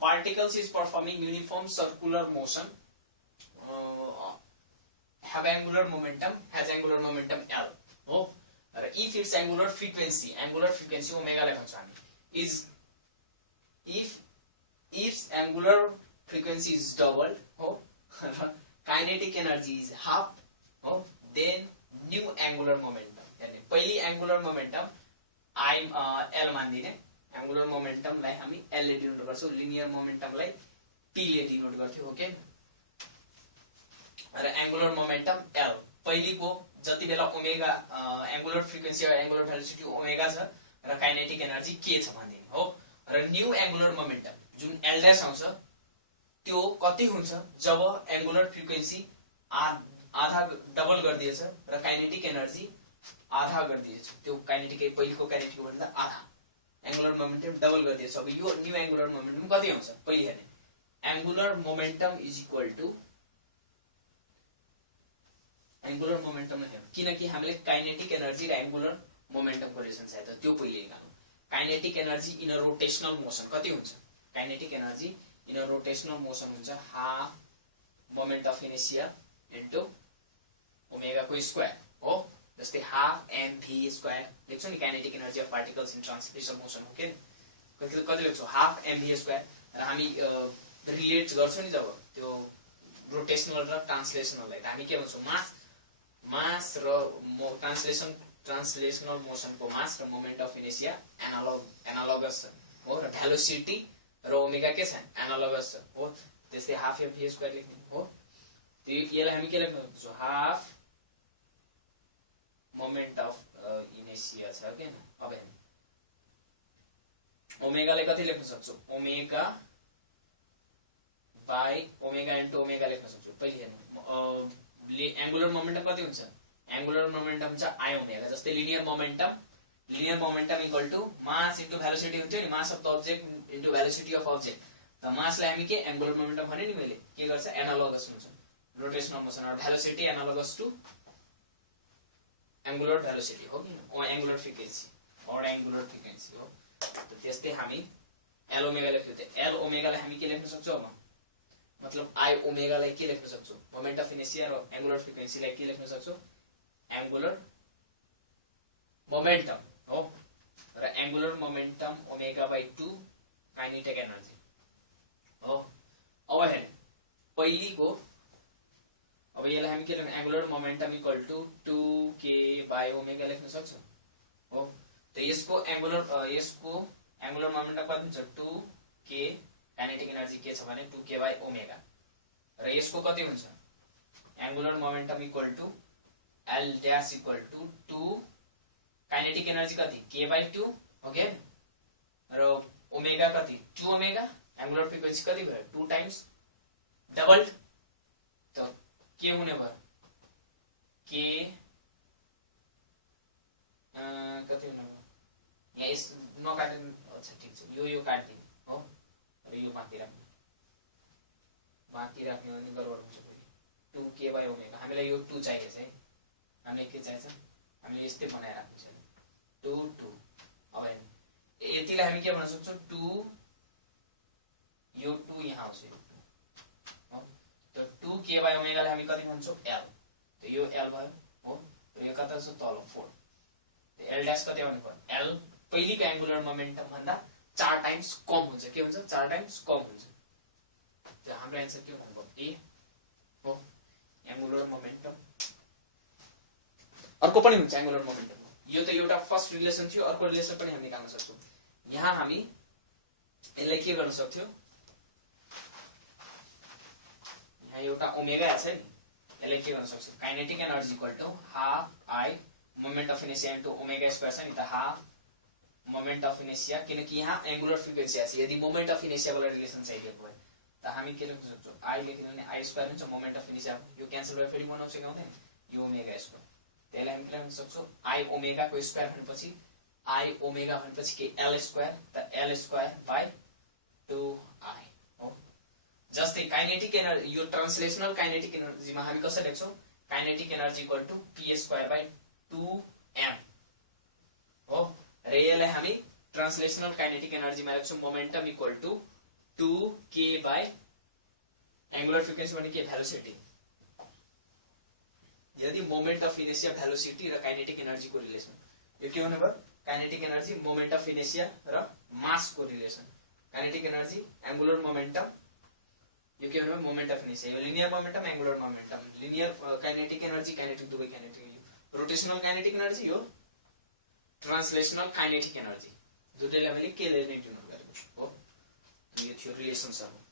particles is performing uniform circular motion, have angular momentum, has angular momentum L हो र if its angular frequency omega लेख्छौं हामी is if its angular frequency is doubled हो kinetic energy is half हो then new angular momentum यानी पहिली angular momentum I L मान्दिने angular momentum लाई हामी L ले डिनोट गर्छौं linear momentum लाई P ले डिनोट गर्थ्यौ ओके र angular momentum L पहिलीको जति बेला ओमेगा angular frequency र angular velocity ओमेगा छ र kinetic energy k छ भन्दिने हो र new angular momentum जुन L dash आउँछ त्यो कति हुन्छ जब angular frequency आधा डबल गर्दिएछ र kinetic energy आधा गर्दिएछ त्यो kinetic पहिलेको kinetic भन्दा आधा angular momentum डबल गर्दिएछ अब यो new angular momentum कति आउँछ पहिले हेर्ने angular momentum is equal to angular momentum हेर्नु किनकि हामीले kinetic energy र angular momentum को रिलेसन छ त त्यो पहिले निकाल्नु kinetic energy in a rotational motion कति हुन्छ kinetic energy in a rotational motion हुन्छ half moment of inertia into omega को स्क्वायर हो जस्तै half mv स्क्वायर लेख्छौ नि kinetic energy of particles in translational motion हो के कति लेख्छौ half mv स्क्वायर र हामी रिलेट गर्छौ नि जब त्यो रोटेशनल र ट्रान्सलेशनल लाई हामी के भन्छौ मास र ट्रान्सलेशनल मोशन को मास र मोमेन्ट अफ इनर्शिया एनालोगस हो र भेलोसिटी र ओमेगा के छ एनालोगस हो त्यसै हाफ एम v स्क्वायर लेख्ने हो त्यो यसलाई हामी के लेख्न सक्छौं हाफ मोमेन्ट अफ इनर्शिया छ के अब हेर्नु ओमेगा ले कति लेख्न सक्छौं omega by omega into omega लेख्न सक्छौं पहिले हेर्नु एंगुलर मोमेन्टम कति हुन्छ एंगुलर मोमेन्टम छ I ओमेगा जस्तै linear momentum equal to mass into velocity हुन्थ्यो नि mass of the object into velocity of object त मासलाई हामी के एंगुलर मोमेन्टम भने नि मैले के गर्छ एनालोगस हुन्छ रोटेशनल मोशन र velocity analogous to angular velocity हो कि एंगुलर फ्रिक्वेन्सी हो त त्यस्तै हामी L ओमेगा लेख्यो त L ओमेगा लाई हामी के लेख्न सक्छौं अब मतलब I ओमेगा लाई के लेख्न सक्छौं मोमेन्ट अफ इनर्शिया र एंगुलर फ्रिक्वेन्सी लाई के लेख्न सक्छौं एंगुलर मोमेन्टम हो र angular momentum omega by 2 kinetic energy हो अब हेर्नु पहिलीको अब यसलाई हामी के लेख्न angular momentum equal to 2k by omega लेख्न सक्छौं हो त यसको एंगुलर मोमेन्टम कति हुन्छ 2k काइनेटिक एनर्जी के छ भने 2k बाइ ओमेगा र यसको कति हुन्छ angular momentum equal to L dash equal to 2 kinetic energy कति k बाइ 2 ओके र ओमेगा कति 2 ओमेगा एंगुलर फ्रिक्वेन्सी कति भयो 2 टाइम्स डबल त के हुने भयो k कति हुने भयो यहाँ यस नकाट्नु अच्छा ठीक छ यो काट्दिनु हो र यो बाँकी राख्नु भने गडबड हुन्छ फेरि 2k बाइ ओमेगा हामीलाई यो 2 चाहिएको छ है हामीले के चाहिन्छ हामीले यस्तै बनाइराख्नु छ 2 2 अब हेर्नु यतिलाई हामी के भन्न सक्छौं 2 यो 2 यहाँ आउँछ हो त 2k बाइ ओमेगा लाई हामी कति भन्छौं L त यो L भयो हो र यो कता छ तल 4 त L dash कति आउने पर्यो L पहिलेको एंगुलर मोमेन्टम भन्दा 4 टाइम्स कम हुन्छ के हुन्छ 4 टाइम्स कम हुन्छ त हाम्रो आन्सर के हुनु पर्यो A हो एंगुलर मोमेन्टम अर्को पनि हुन्छ एंगुलर मोमेन्टम यो त एउटा फर्स्ट रिलेसन थियो अर्को रिलेसन पनि हामी निकाल्न सक्छौं यहाँ हामी यसलाई के गर्न सक्थ्यौ यहाँ एउटा ओमेगा छ नि यसलाई के गर्न सक्छौं kinetic energy equal to half I moment of inertia into omega square छ नि त हाफ मोमेन्ट अफ इनर्शिया किनकि यहाँ एंगुलर फ्रिक्वेन्सी आछ यदि मोमेन्ट अफ इनर्शिया वाला रिलेसन चाहिएको भए त हामी के लेख्न सक्छौं I लेख्नु भने I स्क्वायर हुन्छ मोमेन्ट अफ इनर्शिया यो क्यान्सल भए फेरि बनाउँछ कि आउँदैन यो ओमेगा स्क्वायर त्यसलाई हामी के लेख्न सक्छौं I ओमेगा को स्क्वायर भनेपछि I ओमेगा भनेपछि के L स्क्वायर त L स्क्वायर बाइ 2I हो जस्तै काइनेटिक एनर्जी यो ट्रान्सलेशनल काइनेटिक एनर्जीमा हामी कसरी लेख्छौं kinetic energy equal to p square by 2m हो र यसलाई हामी ट्रान्सलेशनल काइनेटिक एनर्जीमा लेख्छौं momentum equal to 2k by angular frequency भनेको के भेलोसिटी यदि मोमेन्ट अफ इनेर्सिया भेलोसिटी र काइनेटिक एनर्जी को रिलेसन यो के भन्नु भयो kinetic energy moment of inertia र मास को relation kinetic energy angular momentum यो के भन्नु भयो मोमेन्ट अफ इनेर्सिया यो linear momentum angular momentum linear kinetic energy kinetic दुवै काइनेटिक रोटेशनल काइनेटिक एनर्जी यो ट्रान्सलेशनल काइनेटिक एनर्जी दुवैलाई मैले के ले डिनोट गरेको हो यो थियो रिलेसन्स अब